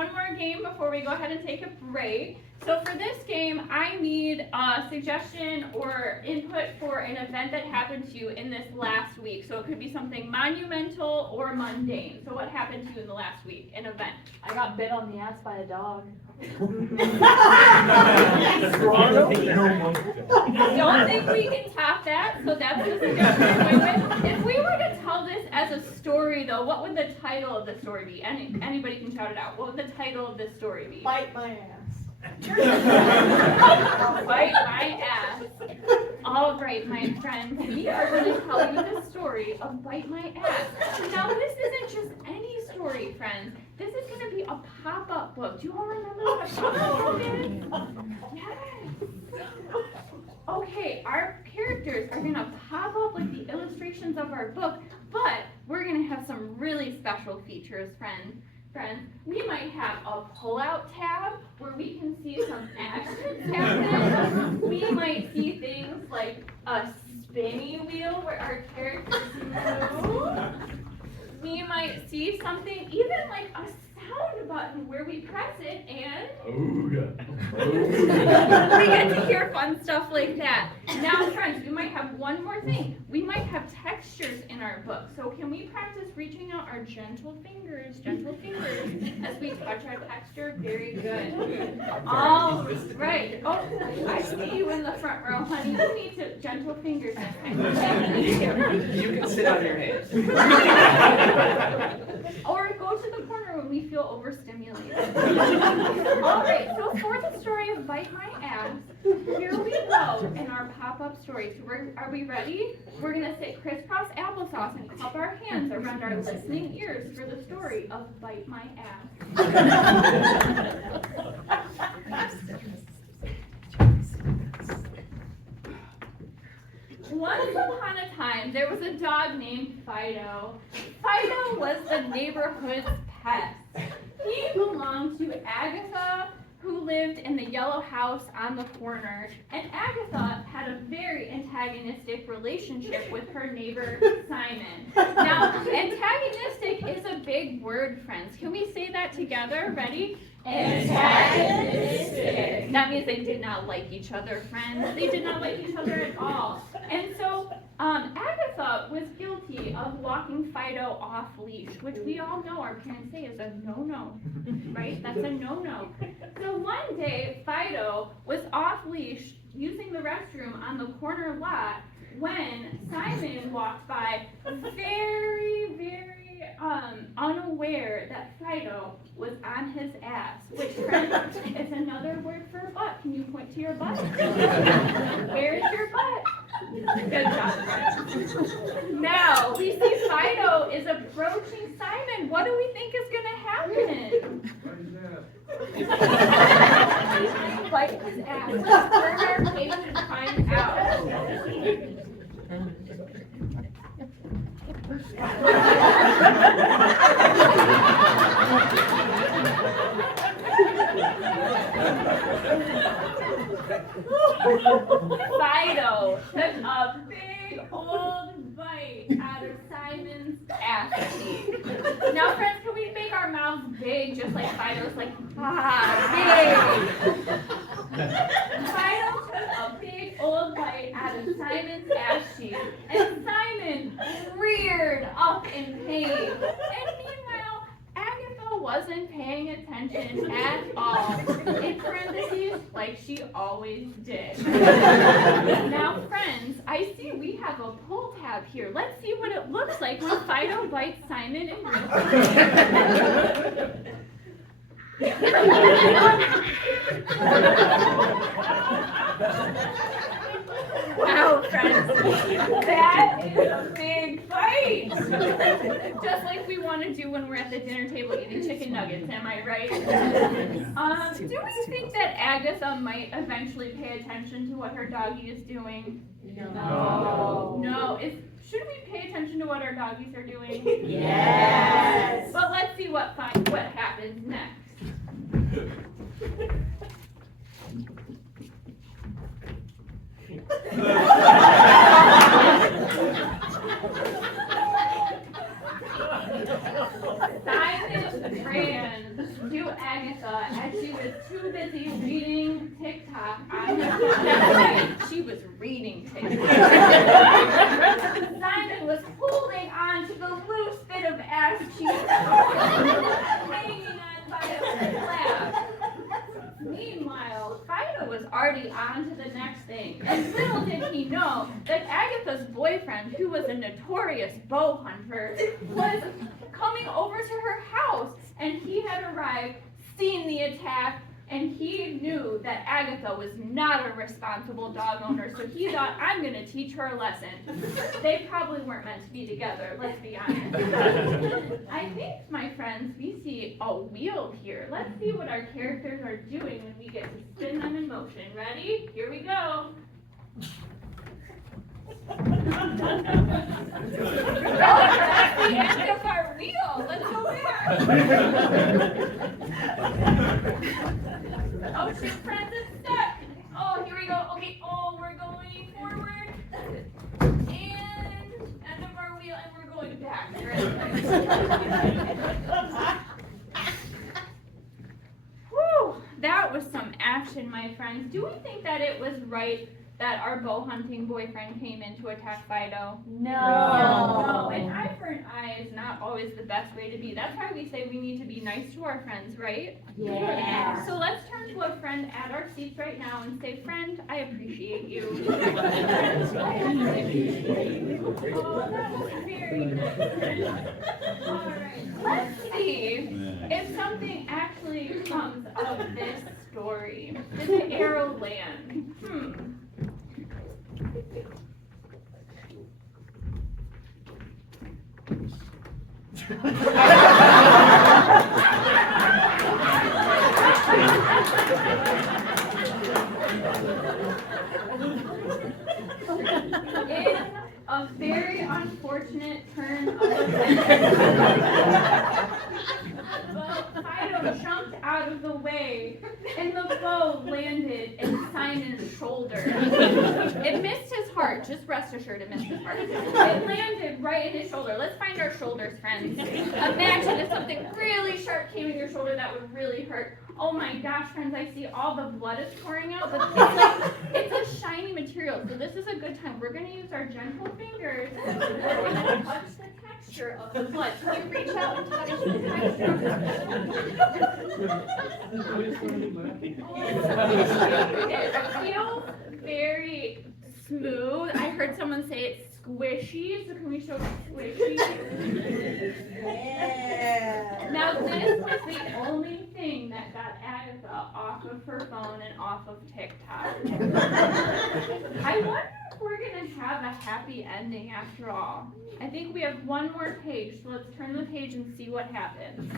one more game before we go ahead and take a break. So for this game, I need a suggestion or input for an event that happened to you in this last week. So it could be something monumental or mundane. So what happened to you in the last week, an event? I got bit on the ass by a dog. Don't think we can top that, so that's the suggestion we're going with. If we were to tell this as a story, though, what would the title of the story be? Anybody can shout it out. What would the title of this story be? Bite my ass. Bite my ass. All right, my friends, we are going to tell you the story of Bite My Ass. Now, this isn't just any story, friends. This is going to be a pop-up book. Do you all remember what a pop-up book is? Yes. Okay, our characters are going to pop up like the illustrations of our book, but we're going to have some really special features, friends. We might have a pull-out tab where we can see some action happening. We might see things like a spinny wheel where our characters move. We might see something even like a sound button where we press it and we get to hear fun stuff like that. Now, friends, we might have one more thing. We might have textures in our book. So can we practice reaching out our gentle fingers, as we touch our texture? Very good. All right. Oh, I see you in the front row, honey. You need to gentle fingers next time. You can sit on your hands. Or go to the corner when we feel overstimulated. All right, so for the story of Bite My Ass, here we go in our pop-up story. So are we ready? We're going to say crisscross applesauce and cup our hands around our listening ears for the story of Bite My Ass. Once upon a time, there was a dog named Fido. Fido was the neighborhood's pet. He belonged to Agatha, who lived in the yellow house on the corner, and Agatha had a very antagonistic relationship with her neighbor, Simon. Now, antagonistic is a big word, friends. Can we say that together? Ready? Antagonistic. That means they did not like each other, friends. They did not like each other at all. And so Agatha was guilty of walking Fido off leash, which we all know our parents say is a no-no, right? That's a no-no. So one day, Fido was off leash using the restroom on the corner lot when Simon walked by very, very unaware that Fido was on his ass, which, friends, is another word for butt. Can you point to your butt? Where's your butt? Good job, friends. Now, we see Fido is approaching Simon. What do we think is going to happen? Bite his ass. Let's turn our page and find out. Fido took a big old bite out of Simon's ass cheek. Now, friends, can we make our mouths big just like Fido's, like, big? Fido took a big old bite out of Simon's ass cheek, and Simon reared up in pain. And meanwhile, Agatha wasn't paying attention at all. In parentheses, like she always did. Now, friends, I see we have a pull tab here. Let's see what it looks like when Fido bites Simon in real Wow, friends, that is a big fight. Just like we want to do when we're at the dinner table eating chicken nuggets, am I right? Do we think that Agatha might eventually pay attention to what her doggie is doing? No. Should we pay attention to what our doggies are doing? Yes. But let's see what happens next. Simon ran to That's right, she was reading to him. Simon was holding on to the loose bit of ass cheese hanging on by a flap. Meanwhile, Fido was already on to the next thing, and little did he know that Agatha's boyfriend, who was a notorious bow hunter, was coming over to her house, and he had arrived, seen the attack, and he knew that Agatha was not a responsible dog owner, so he thought, I'm going to teach her a lesson. They probably weren't meant to be together, let's be honest. I think, my friends, we see a wheel here. Let's see what our characters are doing when we get to spin them in motion. Ready? Here we go. Oh, that's the end of our wheel. Let's go back. Oh, shoot, friends, it's stuck. Oh, here we go. Okay, oh, we're going forward. And end of our wheel, and we're going back. Whew, that was some action, my friends. Do we think that it was right that our bow hunting boyfriend came in to attack Fido? No, an eye for an eye is not always the best way to be. That's why we say we need to be nice to our friends, right? Yeah. So let's turn to a friend at our seats right now and say, friend, I appreciate you. Oh, that was very nice. All right, let's see if something actually comes of this story. This arrow land. In a very unfortunate turn of events, Fido jumped out of the way, and the bow landed in Simon's shoulder. It missed his heart. Just rest assured, it missed his heart. It landed right in his shoulder. Let's find our shoulders, friends. Imagine if something really sharp came in your shoulder that would really hurt. Oh my gosh, friends, I see all the blood is pouring out, but it's a shiny material, so this is a good time. We're going to use our gentle fingers, and we're going to touch the texture of the blood. Can you reach out and touch the texture? It feels very smooth. I heard someone say it's squishy, so can we show squishy? Yeah. Now this was the only thing that got Agatha off of her phone and off of TikTok. I wonder if we're gonna have a happy ending after all. I think we have one more page, so let's turn the page and see what happens.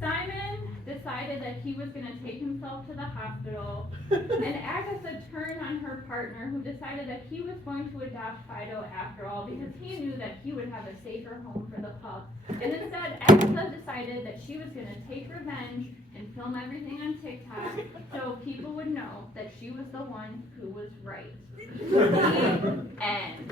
Simon decided that he was going to take himself to the hospital, and Agatha turned on her partner, who decided that he was going to adopt Fido after all because he knew that he would have a safer home for the pup. And instead, Agatha decided that she was going to take revenge and film everything on TikTok so people would know that she was the one who was right. The end.